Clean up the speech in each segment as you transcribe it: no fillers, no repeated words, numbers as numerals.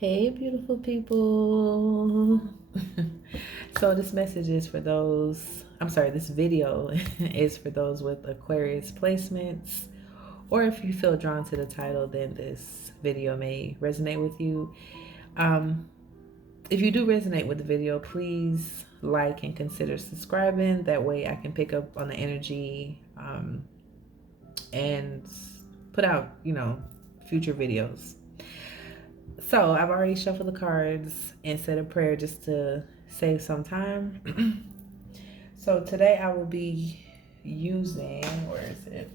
Hey, beautiful people. So, this message is for those, I'm sorry, this video is for those with Aquarius placements. Or if you feel drawn to the title, then this video may resonate with you. Um, if you do resonate with the video, please like and consider subscribing. That way I can pick up on the energy and put out, future videos. So I've already shuffled the cards and said a prayer just to save some time. So today I will be using, where is it?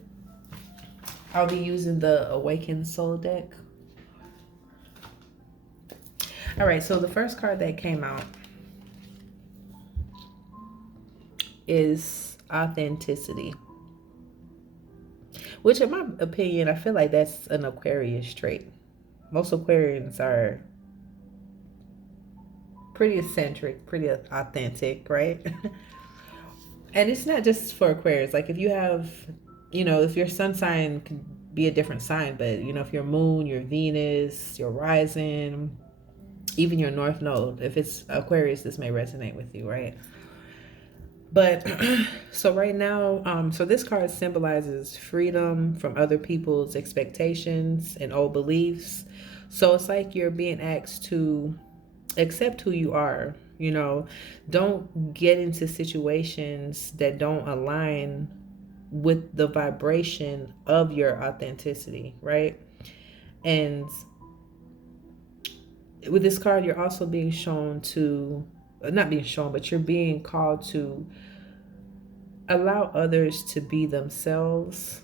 I'll be using the Awakened Soul deck. All right, so the first card that came out is authenticity, which in my opinion, I feel like that's an Aquarius trait. Most Aquarians are pretty eccentric, pretty authentic, right? And it's not just for Aquarius. Like if you have, if your sun sign can be a different sign, but if your moon, your Venus, your rising, even your north node, if it's Aquarius, this may resonate with you, right? But so right now, so this card symbolizes freedom from other people's expectations and old beliefs. So it's like you're being asked to accept who you are. Don't get into situations that don't align with the vibration of your authenticity, right? And with this card, you're also being shown to, not being shown, but you're being called to allow others to be themselves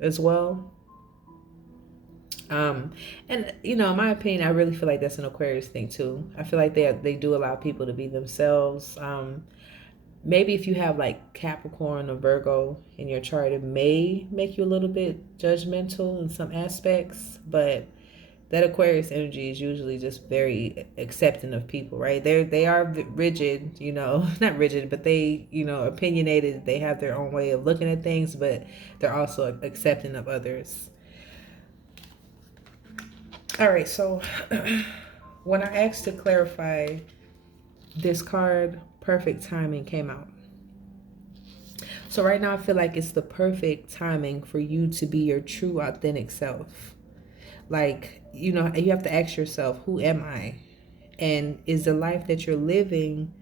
as well. And in my opinion, I really feel like that's an Aquarius thing too. I feel like they do allow people to be themselves. Maybe if you have like Capricorn or Virgo in your chart, it may make you a little bit judgmental in some aspects, but that Aquarius energy is usually just very accepting of people, right? They are rigid, not rigid, but they, opinionated. They have their own way of looking at things, but they're also accepting of others. All right, so when I asked to clarify this card, perfect timing came out. So right now I feel like it's the perfect timing for you to be your true authentic self. Like, you have to ask yourself, who am I? And is the life that you're living,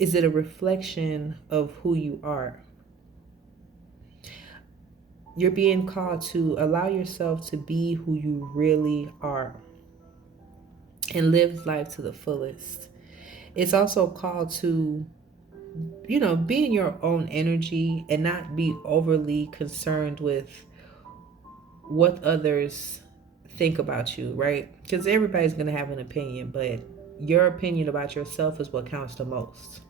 is it a reflection of who you are? You're being called to allow yourself to be who you really are and live life to the fullest. It's also called to, be in your own energy and not be overly concerned with what others think about you, right? Because everybody's going to have an opinion, but your opinion about yourself is what counts the most.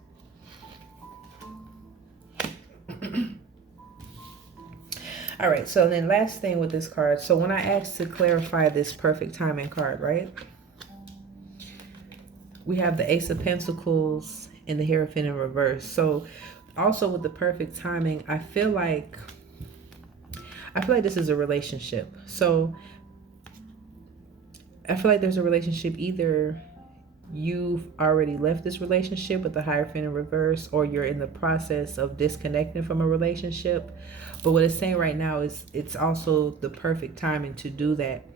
All right, so then last thing with this card. So when I asked to clarify this perfect timing card, right? We have the Ace of Pentacles and the Hierophant in reverse. So also with the perfect timing, I feel like this is a relationship. So I feel like there's a relationship, either you've already left this relationship with the Hierophant in reverse, or you're in the process of disconnecting from a relationship. But what it's saying right now is it's also the perfect timing to do that.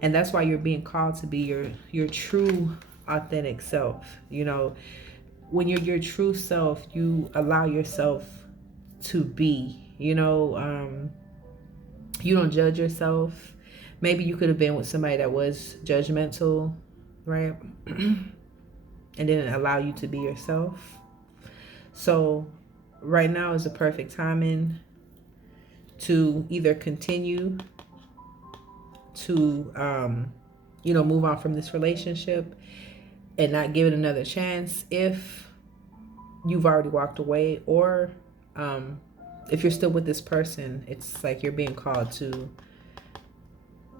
And that's why you're being called to be your true authentic self. When you're your true self, you allow yourself to be, you don't judge yourself. Maybe you could have been with somebody that was judgmental, right? And didn't allow you to be yourself. So right now is the perfect timing to either continue to move on from this relationship and not give it another chance if you've already walked away, or if you're still with this person, it's like you're being called to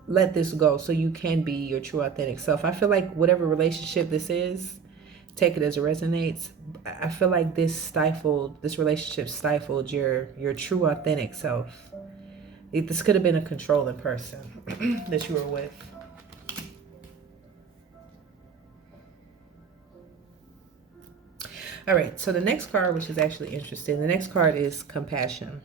let this go so you can be your true authentic self. I feel like whatever relationship this is, take it as it resonates. I feel like this relationship stifled your true authentic self. This could have been a controlling person that you were with. All right, so the next card, which is actually interesting, the next card is compassion.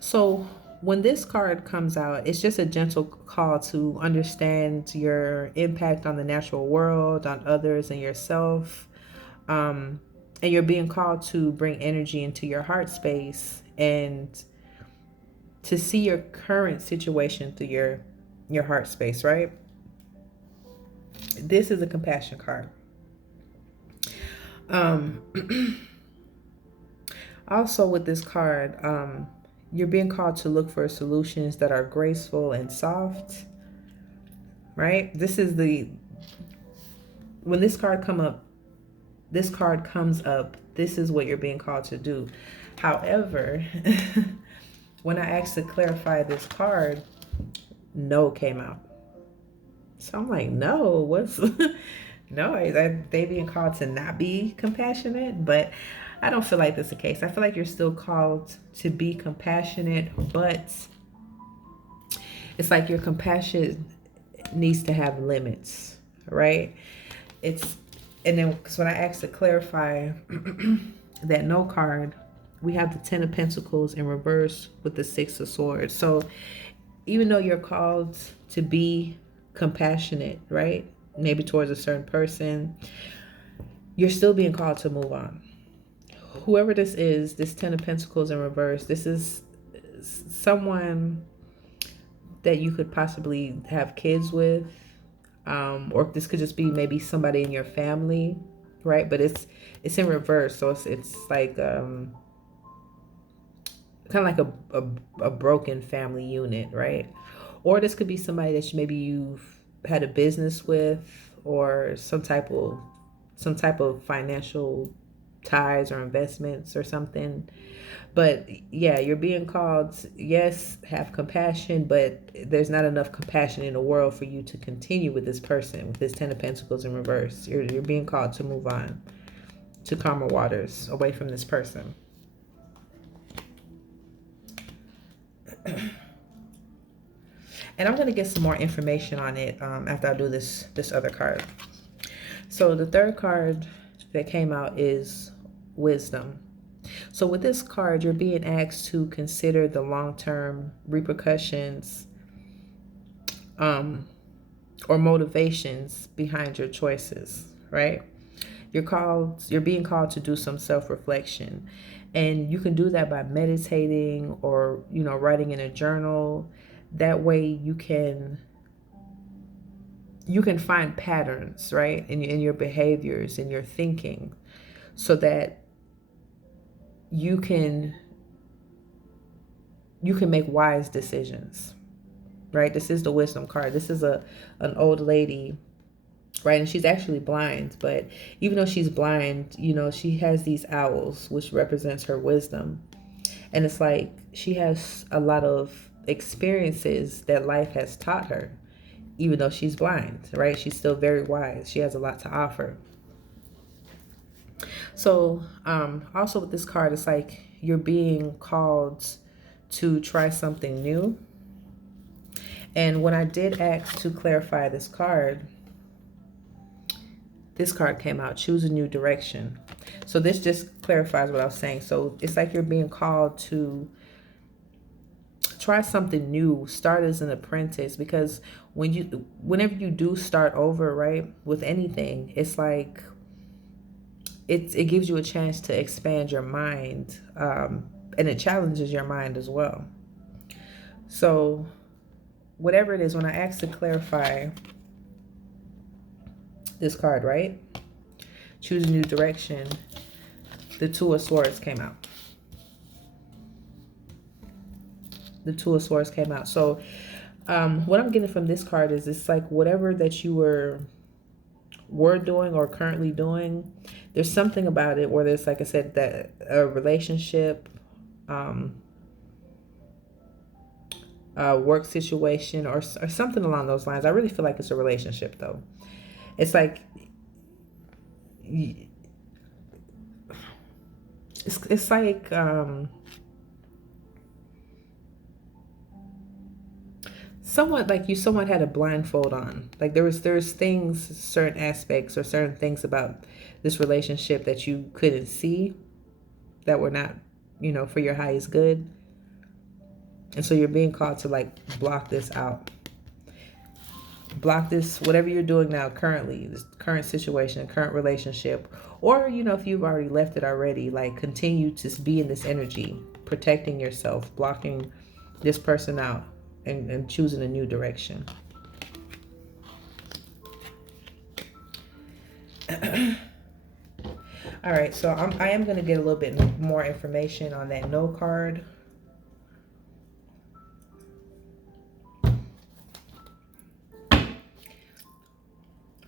So when this card comes out, it's just a gentle call to understand your impact on the natural world, on others, and yourself. And you're being called to bring energy into your heart space and to see your current situation through your heart space, right? This is a compassion card. Um, Also, with this card, you're being called to look for solutions that are graceful and soft, right? This is the when this card comes up, this is what you're being called to do. However, when I asked to clarify this card, no came out. So I'm like, no, what's no, they being called to not be compassionate, but I don't feel like that's the case. I feel like you're still called to be compassionate, but it's like your compassion needs to have limits, right? It's and then because when I asked to clarify that no card, we have the Ten of Pentacles in reverse with the Six of Swords. So even though you're called to be compassionate, right? Maybe towards a certain person, you're still being called to move on. Whoever this is, this Ten of Pentacles in reverse, this is someone that you could possibly have kids with, or this could just be maybe somebody in your family, right? But it's in reverse, so it's like kind of like a broken family unit, right? Or this could be somebody that maybe you've had a business with, or some type of financial ties or investments or something. But yeah, you're being called, yes, have compassion, but there's not enough compassion in the world for you to continue with this person with this Ten of Pentacles in reverse. You're being called to move on to calmer waters away from this person. And I'm going to get some more information on it after I do this other card. So the third card that came out is wisdom. So with this card, you're being asked to consider the long-term repercussions or motivations behind your choices, right? You're being called to do some self-reflection. And you can do that by meditating or, writing in a journal. That way you can find patterns, right, in your behaviors, in your thinking, so that you can make wise decisions, right? This is the wisdom card. This is an old lady, right? And she's actually blind, but even though she's blind, she has these owls, which represents her wisdom. And it's like she has a lot of experiences that life has taught her, even though she's blind, right? She's still very wise. She has a lot to offer. So also with this card, it's like you're being called to try something new. And when I did ask to clarify this card came out, choose a new direction. So this just clarifies what I was saying. So it's like you're being called to try something new, start as an apprentice, because whenever you do start over, right, with anything, it's like it gives you a chance to expand your mind, and it challenges your mind as well. So whatever it is, when I asked to clarify this card, right, choose a new direction, the Two of Swords came out. The Two of Swords came out. So what I'm getting from this card is it's like whatever that you were doing or currently doing, there's something about it, whether it's, like I said, that a relationship, a work situation, or something along those lines. I really feel like it's a relationship, though. It's like it's like somewhat like you somewhat had a blindfold on. Like there's things, certain aspects or certain things about this relationship that you couldn't see, that were not, for your highest good. And so you're being called to like block this out. Block this, whatever you're doing now currently, this current situation, current relationship, or if you've already left it already, like continue to be in this energy, protecting yourself, blocking this person out, and choosing a new direction. All right, so I am going to get a little bit more information on that no card.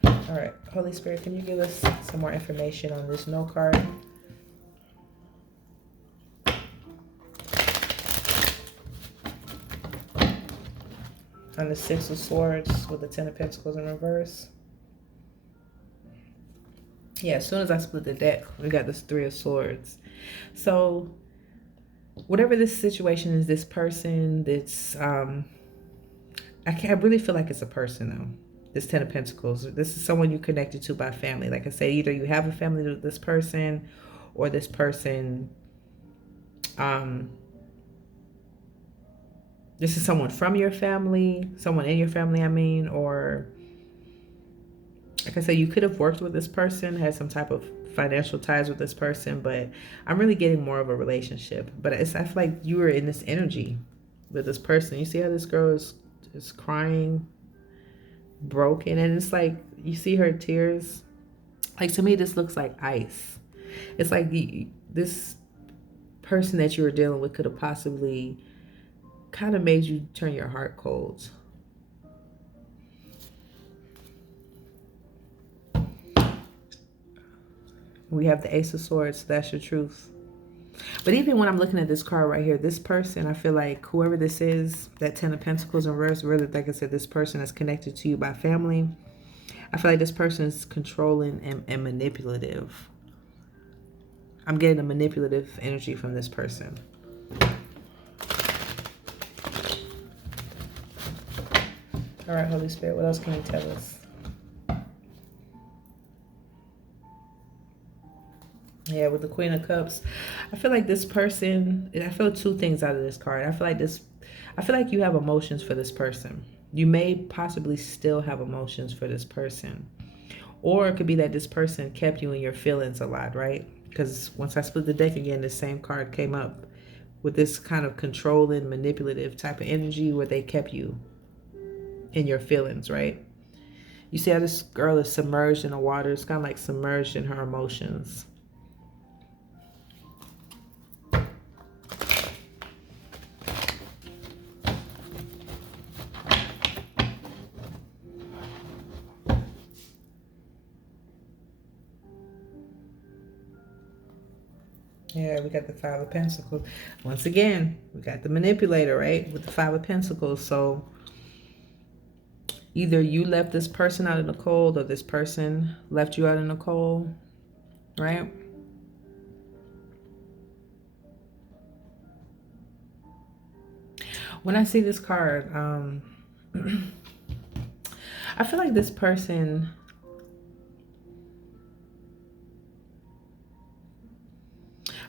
All right, Holy Spirit, can you give us some more information on this no card? On the Six of Swords with the Ten of Pentacles in reverse. Yeah, as soon as I split the deck, we got this Three of Swords. So whatever this situation is, this person that's, I really feel like it's a person though. This Ten of Pentacles. This is someone you connected to by family. Like I said, either you have a family with this person, or this person, this is someone from your family, someone in your family, I mean, or like I said, you could have worked with this person, had some type of financial ties with this person, but I'm really getting more of a relationship. But I feel like you were in this energy with this person. You see how this girl is crying, broken, and it's like you see her tears. Like, to me, this looks like ice. It's like this person that you were dealing with could have possibly kind of made you turn your heart cold. We have the Ace of Swords, so that's your truth. But even when I'm looking at this card right here, this person, I feel like whoever this is, that Ten of Pentacles in reverse, really, like I said, this person is connected to you by family. I feel like this person is controlling and manipulative. I'm getting a manipulative energy from this person. All right, Holy Spirit, what else can you tell us? Yeah, with the Queen of Cups, I feel like this person, I feel two things out of this card. I feel like you have emotions for this person. You may possibly still have emotions for this person. Or it could be that this person kept you in your feelings a lot, right? Because once I split the deck again, the same card came up with this kind of controlling, manipulative type of energy where they kept you in your feelings, right? You see how this girl is submerged in the water. It's kind of like submerged in her emotions. Yeah, we got the Five of Pentacles. Once again, we got the manipulator, right? With the Five of Pentacles. So either you left this person out in the cold, or this person left you out in the cold, right? When I see this card, I feel like this person,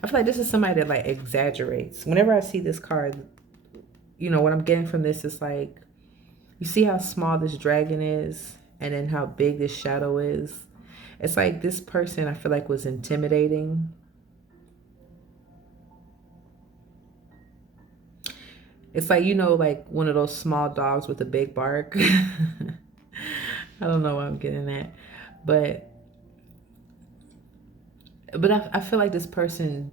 I feel like this is somebody that like exaggerates. Whenever I see this card, what I'm getting from this is like, you see how small this dragon is, and then how big this shadow is. It's like this person, I feel like, was intimidating. It's like, like one of those small dogs with a big bark. I don't know why I'm getting that. But I feel like this person,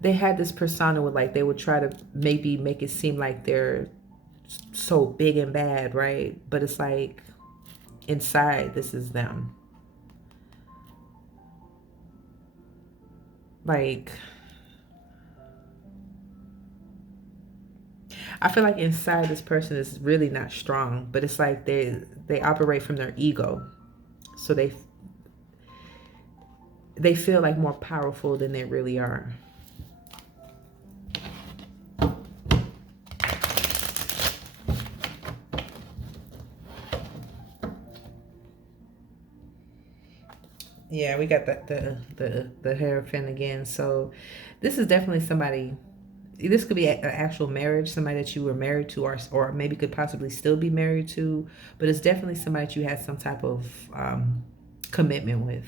they had this persona with like, they would try to maybe make it seem like they're so big and bad, right? But it's like inside, this is them. Like, I feel like inside this person is really not strong, but it's like they operate from their ego. So they feel like more powerful than they really are. Yeah, we got the Hierophant again. So this is definitely somebody. This could be an actual marriage, somebody that you were married to, or maybe could possibly still be married to. But it's definitely somebody that you had some type of commitment with.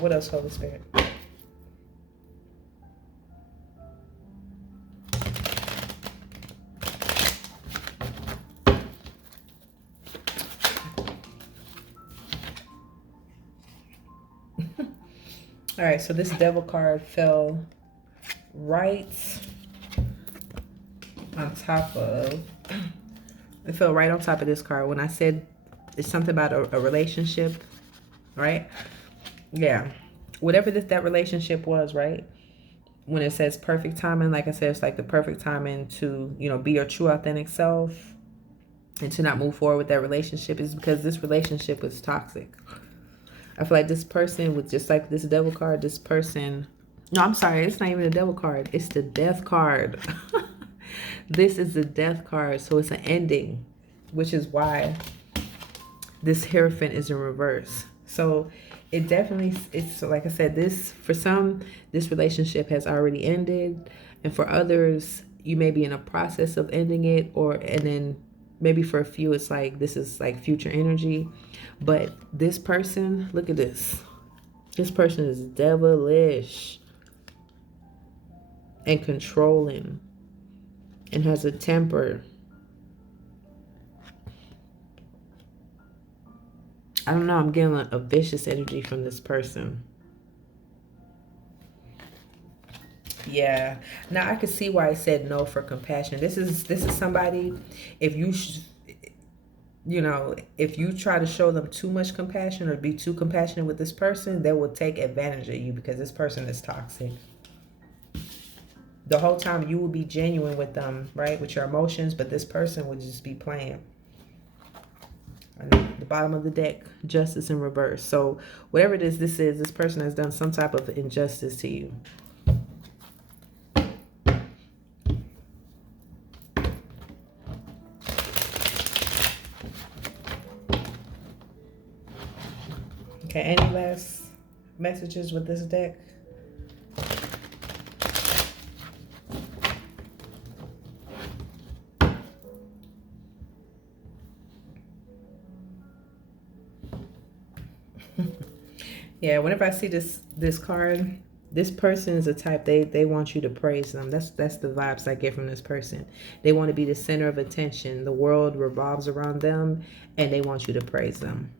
What else, Holy Spirit? All right, so this Devil card fell right on top of. It fell right on top of this card when I said it's something about a relationship, right? Yeah, whatever that relationship was, right? When it says perfect timing, like I said, it's like the perfect timing to, be your true authentic self and to not move forward with that relationship is because this relationship was toxic. I feel like this person was just like this Devil card. This person, no, I'm sorry, it's not even a Devil card. It's the Death card. This is the Death card, so it's an ending, which is why this Hierophant is in reverse. So it definitely, it's like I said, this, for some, this relationship has already ended, and for others, you may be in a process of ending it, and then maybe for a few it's like this is like future energy. But this person, look at this person is devilish and controlling and has a temper. I don't know, I'm getting a vicious energy from this person. Yeah. Now I can see why I said no for compassion. This is somebody, if if you try to show them too much compassion or be too compassionate with this person, they will take advantage of you because this person is toxic. The whole time you will be genuine with them, right? With your emotions, but this person would just be playing. And the bottom of the deck, justice in reverse. So whatever it is, this person has done some type of injustice to you. Okay, any last messages with this deck? Yeah, whenever I see this card, this person is a type, they want you to praise them. That's the vibes I get from this person. They want to be the center of attention. The world revolves around them and they want you to praise them.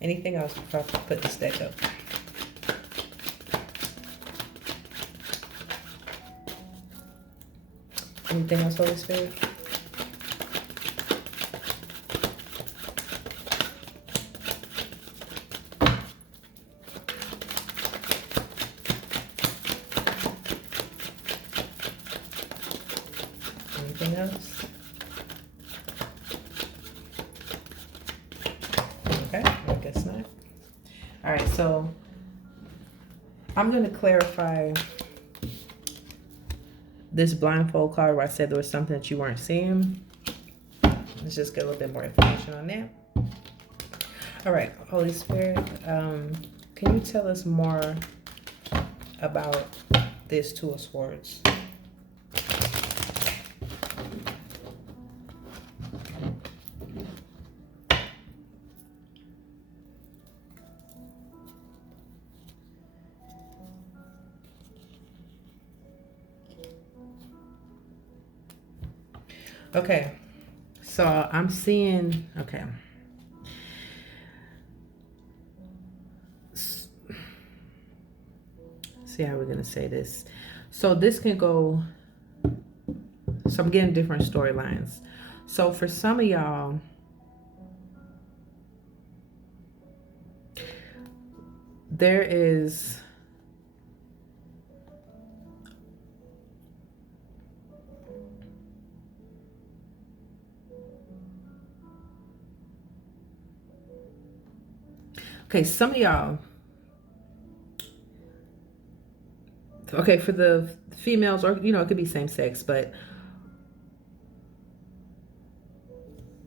Anything else before I put this deck up? Anything else, Holy Spirit? Anything else? Okay, I guess not. All right, so I'm going to clarify this blindfold card where I said there was something that you weren't seeing. Let's just get a little bit more information on that. All right, Holy Spirit, can you tell us more about this Two of Swords? Okay, so I'm seeing, okay. See how we're going to say this. So this can go, so I'm getting different storylines. So for some of y'all, there is Okay, some of y'all, okay, for the females, or it could be same sex, but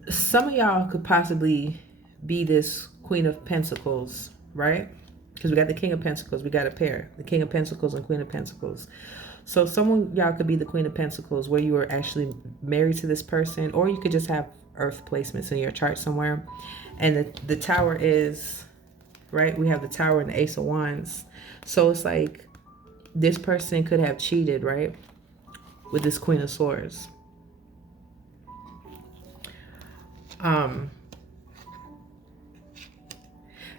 some of y'all could possibly be this Queen of Pentacles, right? Because we got the King of Pentacles, we got a pair, the King of Pentacles and Queen of Pentacles. So someone, y'all could be the Queen of Pentacles where you are actually married to this person, or you could just have earth placements in your chart somewhere. And the Tower is, right? We have the Tower and the Ace of Wands. So it's like this person could have cheated, right? With this Queen of Swords.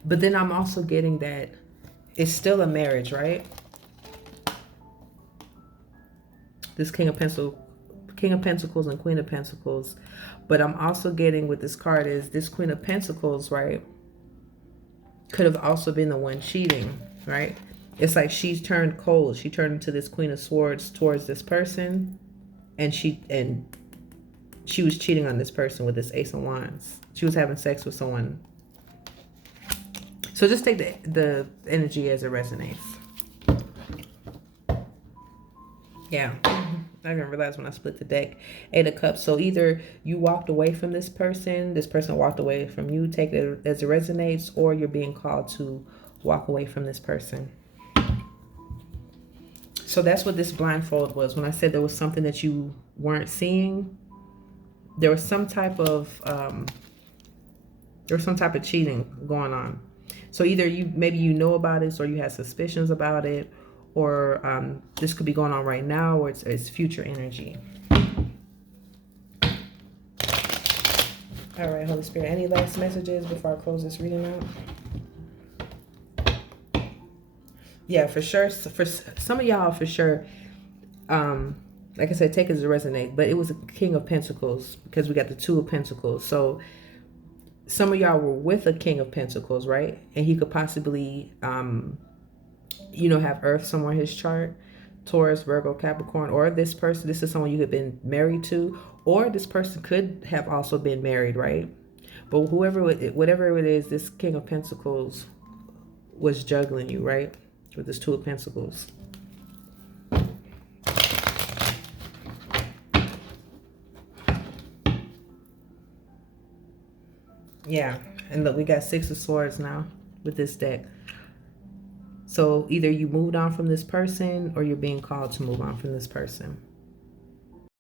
But then I'm also getting that it's still a marriage, right? This King of Pentacles and Queen of Pentacles. But I'm also getting with this card is this Queen of Pentacles, right? Could have also been the one cheating, right? It's like she's turned cold. She turned into this Queen of Swords towards this person, and she was cheating on this person with this Ace of Wands. She was having sex with someone. So just take the energy as it resonates. Yeah, I didn't realize when I split the deck. 8 of Cups. So either you walked away from this person walked away from you, take it as it resonates, or you're being called to walk away from this person. So that's what this blindfold was. When I said there was something that you weren't seeing, there was some type of cheating going on. So either maybe you know about it, or you have suspicions about it, or this could be going on right now, or it's future energy. All right, Holy Spirit, any last messages before I close this reading out? Yeah, for sure. For some of y'all, for sure, like I said, take it as it resonate, but it was a King of Pentacles because we got the 2 of Pentacles. So some of y'all were with a King of Pentacles, right? And he could possibly, have Earth somewhere in his chart. Taurus, Virgo, Capricorn, or this is someone you have been married to, or this person could have also been married, right? But whatever it is, this King of Pentacles was juggling you, right? With this 2 of Pentacles. Yeah, and look, we got 6 of Swords now with this deck. So either you moved on from this person, or you're being called to move on from this person.